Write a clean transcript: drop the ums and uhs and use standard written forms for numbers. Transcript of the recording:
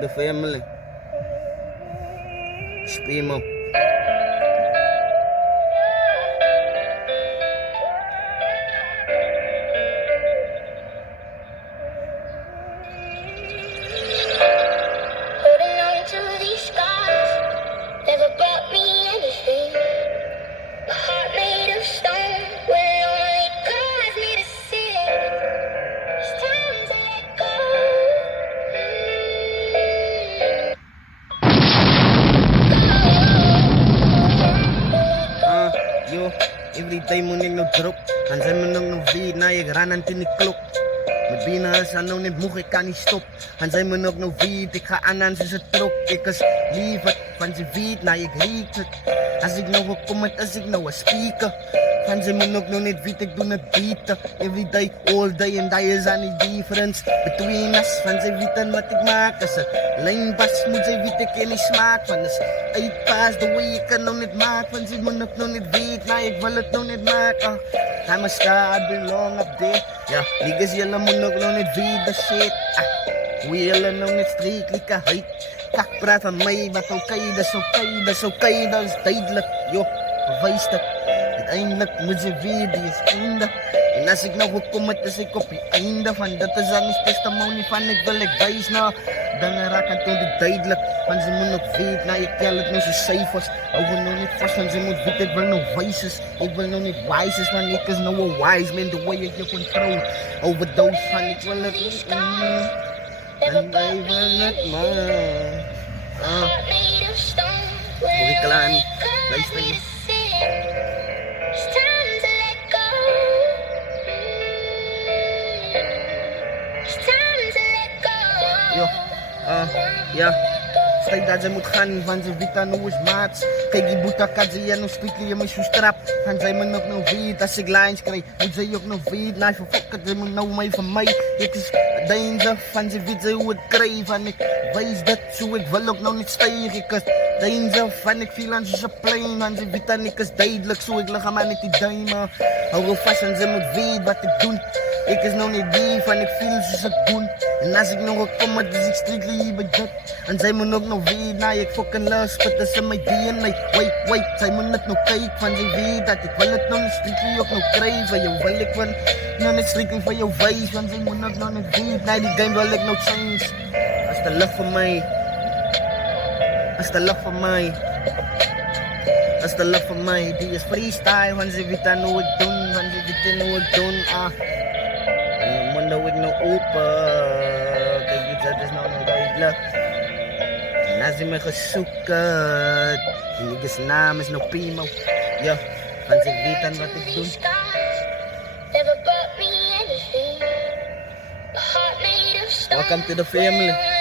the family. Spimo. Holding on to these scars never brought me anything. A heart made of stone will only cause me to sin. It's time to let go. Yo, everyday mo ning no drop. Handsay mo nang no vid na ranan tiniklok. Mabina sa no ni mukhe kan ni stop. Handsay mo nog no vid ik anan sa trok. Ikas liefat van ze vid na riekt. As ik nou comment as ik nou a speaker. Handsay mo nog no net vid ik doen het beat. Everyday, all day and there is any difference between us. Van ze vid en wat ik maak. As a lijn bas moet ze vid ik in die smaak. Van as uitpaas the way ik kan nou net maak. Van ze mo nog no net vid na ik wil het nou net maak. I'm a star, I belong up there. Yeah, niggas yellow mo nog no net vid the shit. We yellow no net strictly kahit. Kak praat van mij, wat oké, dat is oké, dat is oké, dat is duidelijk. Yo, bewijs dat. Uiteindelijk moet je weer, die is einde. En als ik nou gekom het, is ik op je einde van. Dat is aan die testimony van ik wil ik wijs na. Dan raak ik toen het duidelijk. Want ze moet nog weten, nou ik tel het nou zo cijfers. Hou we nou niet vast, want ze moet weten, ik wil nou wijzes. Ik wil nou niet wijzes, want ik is nou een wise man. The way ik je control. Overdose van ik wil het niet. En wij willen het maar. Heart made of stone will Hoor ik klaar only niet. cause Luister me je. to sin. It's time to let go. It's time to let go. Yo, ja. Stay dat ze moet gaan, van ze weet aan hoe is maats. Kijk die boeta kan ze en hoe strikje je me zo strap. Gaan zij me nog nou weet, als ik lines krijg, moet zij ook nog weet. Nou, verfokken ze moet nou mee van mij. Ik is danger, van ze weet ze hoe het krijg. Van ik wijs dat zo, ik wil ook nou niet stijgen. Ik is danger, van ik viel aan ze plein. Van ze weet aan ik is duidelijk zo, ik lig aan mij met die duimen. Hou wel vast en ze moet weten wat ik doe. Ik is nog niet die van ik viel zoals ik doen. En als ik nog kom, dus ik strictly hier bij dat. En zij moet ook nog weten, nou ik fucking lust, but dat is mijn DNA. Wait, zij moet het nog kijken, van ze weet dat ik wil het nog niet strictly ook nog krijgen. Van jou wil ik wel nog niet strictly van jou wijs, want zij moet het nog niet weten. Nee, die game wil ik nog change. Dat is de love voor mij. Dat is de love voor mij. Dat is de love voor mij. Die is freestyle, want ze weet aan hoe ik doen, want ze weet aan hoe ik doen. En mundo ik nou open. Kijk, dat is nou nog duidelijk. En als je me gezoeken, die niggas naam is nou Pimo. Ja, want ze weet aan wat ik doe. Never brought me anything. A heart made of stone Welcome to the family.